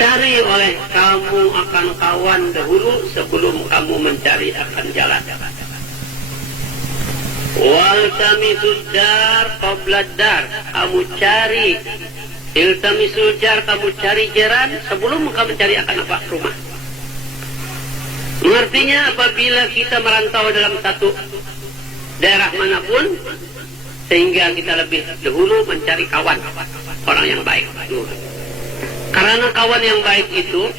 Cari oleh kamu akan kawan dahulu sebelum kamu mencari akan jalan. Waltamisul jar qabla dar. Kamu cari iltamisul jar, kamu cari jiran sebelum kamu mencari akan apa? Rumah. Artinya apabila kita merantau dalam satu daerah manapun, sehingga kita lebih dahulu mencari kawan, orang yang baik. Karena kawan yang baik itu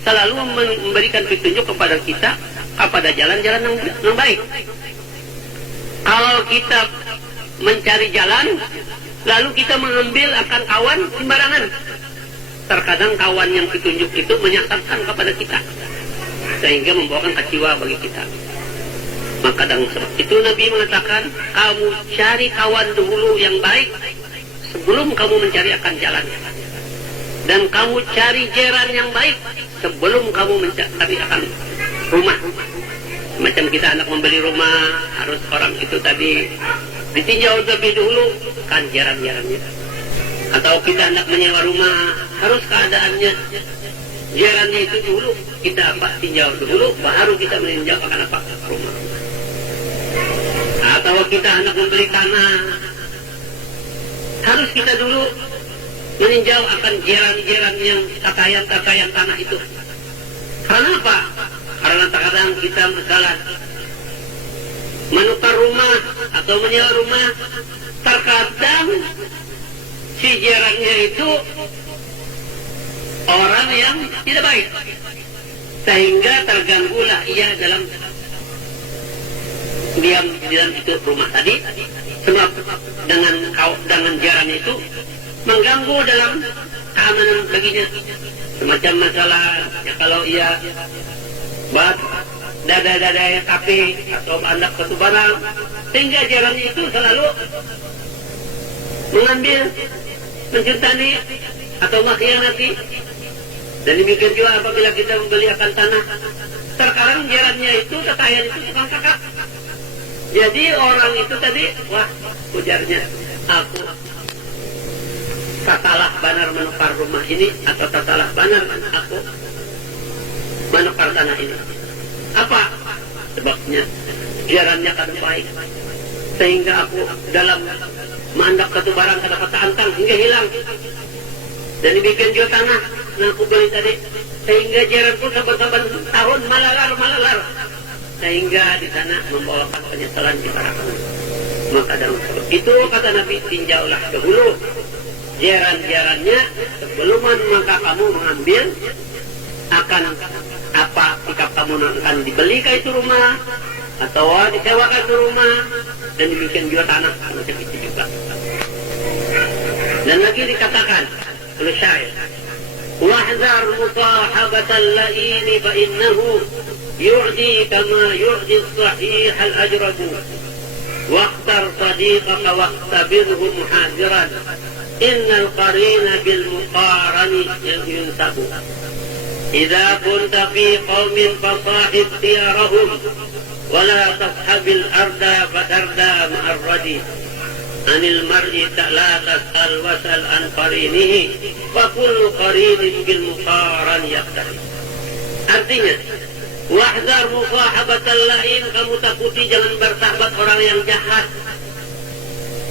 selalu memberikan petunjuk kepada kita kepada jalan-jalan yang baik. Kalau kita mencari jalan, lalu kita mengambil akan kawan sembarangan. Terkadang kawan yang petunjuk itu menyesatkan kepada kita, sehingga membawakan kecewa bagi kita. Maka dengan sebab itu Nabi mengatakan, kamu cari kawan dahulu yang baik sebelum kamu mencari akan jalan. Dan kamu cari jiran yang baik sebelum kamu mencari akan rumah. Macam kita anak membeli rumah, harus orang itu tadi ditinjau lebih dulu kan jiran-jirannya. Atau kita anak menyewa rumah, harus keadaannya jirannya itu dulu kita tinjau dulu, baru kita meninjau akan apa rumah. Atau kita anak membeli tanah, harus kita dulu meninjau akan jiran-jiran yang kekayaan tanah itu. Karena apa? Karena terkadang kita masalah menukar rumah atau menyewa rumah, terkadang si jirannya itu orang yang tidak baik, sehingga terganggulah ia dalam diam di dalam itu rumah tadi, sebab dengan jiran itu mengganggu dalam keamanan baginya. Semacam masalah ya, kalau ia buat dada-dada kafe atau bandak batu barang, sehingga jirannya itu selalu mengambil, mencintani atau mengkhianati. Dan demikian juga apabila kita membeli akan tanah, terkadang jirannya itu kekayaan itu tukang kakak. Jadi orang itu tadi, wah ujarnya, aku tatalah benar menukar rumah ini, atau tatalah benar aku menukar tanah ini. Apa sebabnya? Jirannya kan baik, sehingga aku dalam mandak satu barang dapat antang hingga hilang. Dan demikian juga tanah yang aku beli tadi, sehingga jiranku saban-saban tahun malalar, sehingga di sana membawakan penyesalan di masyarakat. Maka dalam sebab itu kata Nabi, tinjaulah dahulu jiran-jirannya sebelum maka kamu mengambil akan apa jika kamu akan dibeli ke itu rumah atau disewakan itu rumah, dan demikian juga tanah macam itu juga. Dan lagi dikatakan oleh syair, wahdhar musahabatal la'ini fa innahu yu'di kama yu'di as-sahih al-ajrabu waqtar sadiqaka waqtabirhu muhadiran innal qarina bil muqarani yunsabu idza kunta fi qaumin fasahib khiyarahum wala tashabil arda fatarda ma'ar radi anil mar'i la tasal wasal an qarinihi fa kullu qarinin bil muqarani yaqtadi. Artinya, wahdhar musahabatal la'in, kamu takuti jangan bersahabat orang yang jahat.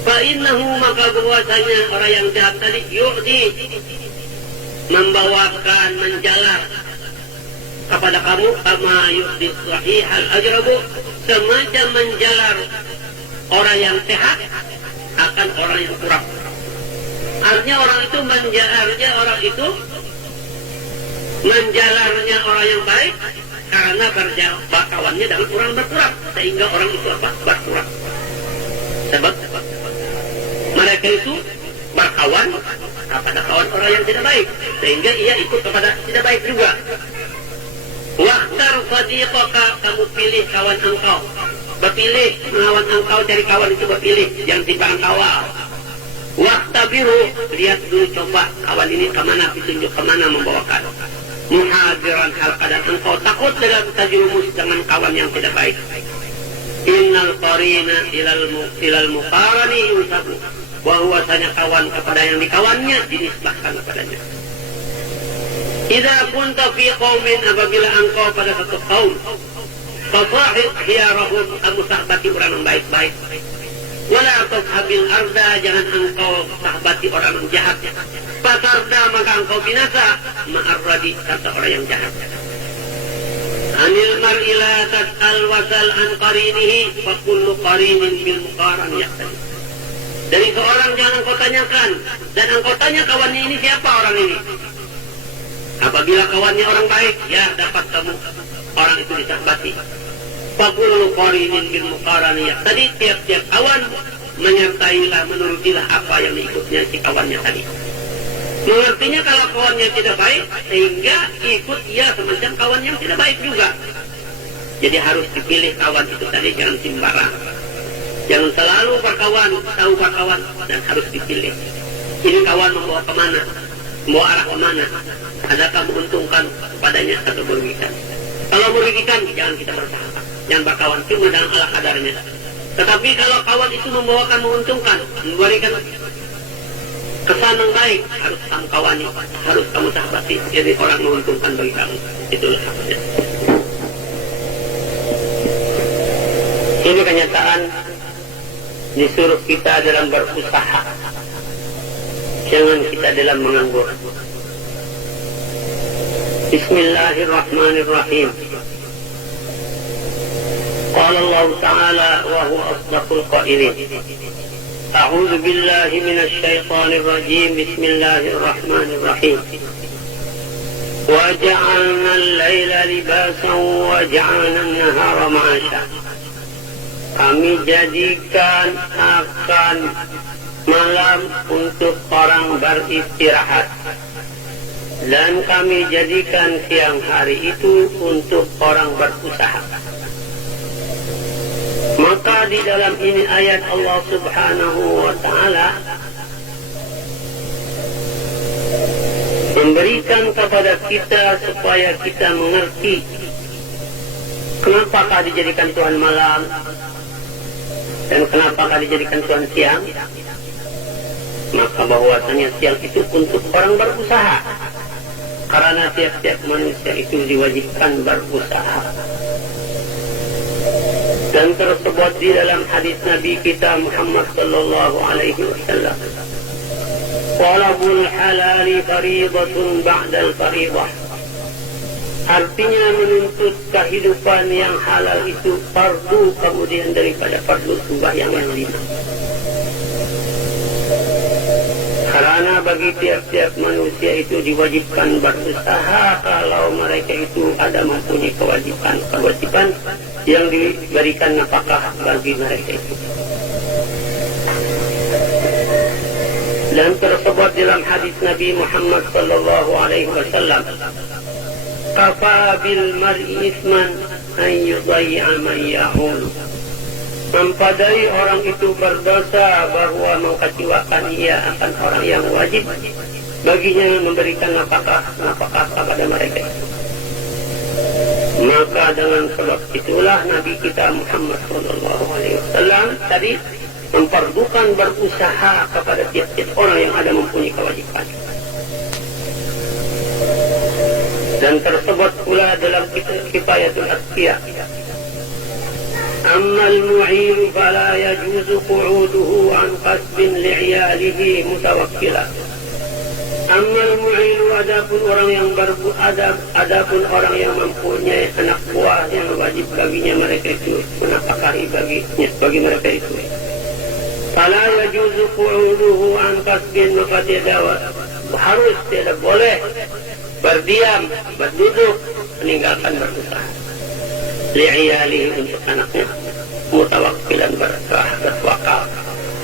Fa innahu, maka bahwasanya orang yang jahat tadi yu'di, membawakan, menjalar kepada kamu kama yu'di sahih al-ajrabu, semacam menjalar orang yang sehat akan orang yang kurang. Artinya orang itu menjalarnya orang yang baik karena berkawannya dengan orang berkurang, sehingga orang itu apa? Berkurang. Sebab mereka itu berkawan kepada kawan orang yang tidak baik, sehingga ia ikut kepada tidak baik juga. Wakhtar sadiqaka, kamu pilih kawan engkau. Berpilih melawan engkau, cari kawan itu berpilih, jangan timbangan kawal. Waqtabiru, lihat dulu, coba kawan ini kemana, ditunjuk kemana membawakan. Muhadiran, hal keadaan engkau takut dalam terjerumus dengan kawan yang tidak baik. Innal qarina ilal muqarani yusabu, bahwasanya kawan kepada yang dikawannya dinisbahkan kepadanya. Idza kunta fi qaumin, apabila engkau pada satu kaum, fasahib khiyarahum, kamu sahabati orang yang baik-baik. Wala tashabil arda, jangan engkau sahabati orang yang jahat. Fatarda, maka engkau binasa, ma'arradi, kata orang yang jahat. Anil mar'i la tas'al wasal an qarinihi, fa kullu qarinin bil muqaran yaqtadi. Dari seorang jangan engkau tanyakan, dan engkau tanya kawannya ini siapa orang ini. Apabila kawannya orang baik, ya dapat kamu orang itu disahabati. Fa kullu qarinin bil muqaran yaqtadi, tiap-tiap kawan menyertailah, menurutilah apa yang diikutnya si kawannya tadi. Mengertinya kalau kawannya tidak baik, sehingga ikut ia semacam kawan yang tidak baik juga. Jadi harus dipilih kawan itu tadi, jangan sembarang. Jangan selalu berkawan, tahu berkawan, dan harus dipilih. Ini kawan membawa kemana, membawa arah kemana, adakah menguntungkan padanya atau merugikan. Kalau merugikan, jangan kita bersahabat, jangan berkawan, cuma dalam ala kadarnya. Tetapi kalau kawan itu membawakan menguntungkan, memberikan kesan yang baik, harus kamu kawani, harus kamu sahabati. Jadi orang menguntungkan bagi kamu, itulah haknya. Ini kenyataan disuruh kita dalam berusaha, jangan kita dalam menganggur. Bismillahirrahmanirrahim. Qala Allah Ta'ala wa huwa asdaqul qailin. A'udzu billahi minasy syaithanir rajim. Bismillahirrahmanirrahim. Wa ja'alna al-laila libasan wa ja'alna an-nahara ma'asha. Kami jadikan akan malam untuk orang beristirahat, dan kami jadikan siang hari itu untuk orang berusaha. Maka di dalam ini ayat Allah Subhanahu wa Ta'ala memberikan kepada kita supaya kita mengerti kenapakah dijadikan Tuhan malam dan kenapakah dijadikan Tuhan siang. Maka bahwasanya siang itu untuk orang berusaha, karena tiap-tiap manusia itu diwajibkan berusaha. Dan tersebut di dalam hadis Nabi kita Muhammad sallallahu alaihi wasallam, talabul halali fariidatun ba'dal fariidah. Artinya menuntut kehidupan yang halal itu fardu kemudian daripada fardu sembahyang yang 5. Karena bagi tiap-tiap manusia itu diwajibkan berusaha kalau mereka itu ada mempunyai kewajiban yang diberikan nafkah bagi mereka itu. Dan tersebut dalam hadis Nabi Muhammad sallallahu alaihi wasallam, kafa bil mar'i isman an yudayya man ya'ul. Mempadai orang itu berdosa bahwa mengkecewakan ia akan orang yang wajib baginya memberikan nafkah kepada mereka itu. Maka dengan sebab itulah Nabi kita Muhammad sallallahu alaihi wasallam tadi memperdukan berusaha kepada tiap-tiap orang yang ada mempunyai kewajiban. Dan tersebut pula dalam Kifayatul Asqiya, ammal mu'in fala yajuzu qu'uduhu an qasbin li'iyalihi mutawakkila. Ammal mu'in, adapun orang yang adapun orang yang mempunyai anak buah yang wajib baginya mereka itu menafkahi bagi mereka itu, fala yajuzu qu'uduhu an qasbin, maka harus tidak boleh berdiam, berduduk, meninggalkan berusaha. Li'iyalihi, untuk anaknya, mutawakkilan, bertawakal,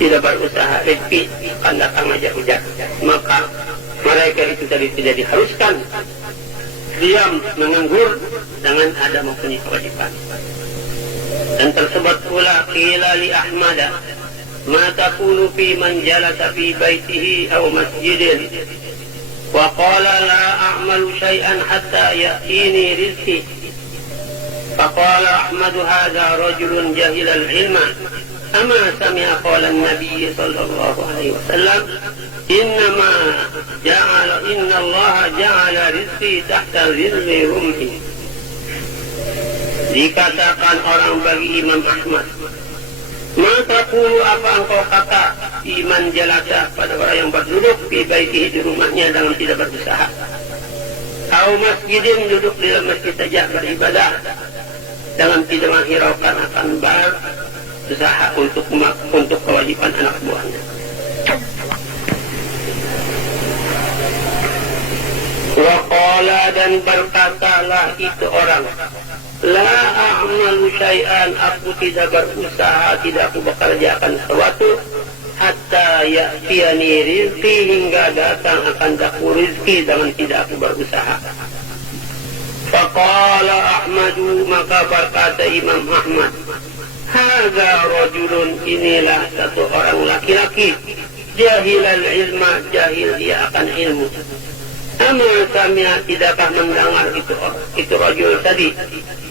tidak berusaha, rizki akan datang aja hujan. Maka mereka itu tadi tidak diharuskan diam, menganggur, dengan ada mempunyai kewajiban. Dan tersebut pula qila li Ahmad, ma taqulu fi man jalasa fi baitihi aw masjidin wa qala la a'malu syai'an hatta ya'tini rizqi. فقال أحمد هذا رجل جهل العلم أما سمع قول النبي صلى الله عليه وسلم Inna Allah ja'ala rizqi tahta zilli rumhi. Dikatakan orang bagi Imam Ahmad, maka qulu apa engkau kata iman jalasa pada orang yang berduduk di baitihi di rumahnya dengan tidak berusaha. Au masjidin duduk di dalam masjid saja beribadah dengan tidak menghiraukan akan berusaha untuk kewajiban anak buahnya. Waqala dan berkatalah itu orang, la a'malu syai'an, aku tidak berusaha, tidak aku bekerjakan sesuatu, hatta ya'tiyani rizki, hingga datang akan daku rizki dengan tidak aku berusaha. Faqala Ahmadu, maka berkata Imam Ahmad, hadza rajulun, inilah satu orang laki-laki, jahilal ilma, jahil dia akan ilmu. Amal sami'a, tidakkah mendengar itu rajul tadi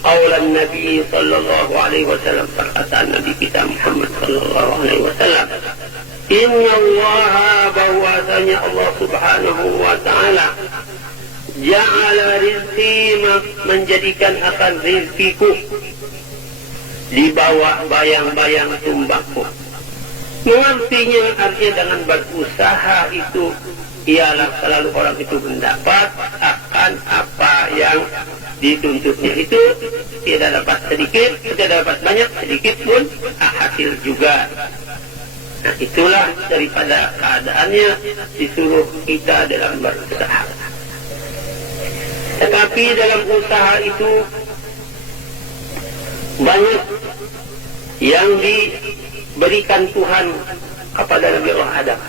qaulan Nabi sallallahu alaihi wasallam, perkataan Nabi kita Muhammad sallallahu alaihi wasallam, inna Allah, bahwasanya Allah subhanahu wa ta'ala, ja'ala rizqi, menjadikan akan rizkiku di bawah bayang-bayang tumbakku. Artinya dengan berusaha itu ialah selalu orang itu mendapat akan apa yang dituntutnya itu, tidak dapat sedikit, tidak dapat banyak, sedikit pun hasil juga. Nah, itulah daripada keadaannya disuruh kita dalam berusaha. Tetapi dalam usaha itu banyak yang diberikan Tuhan kepada Nabi Allah Adam.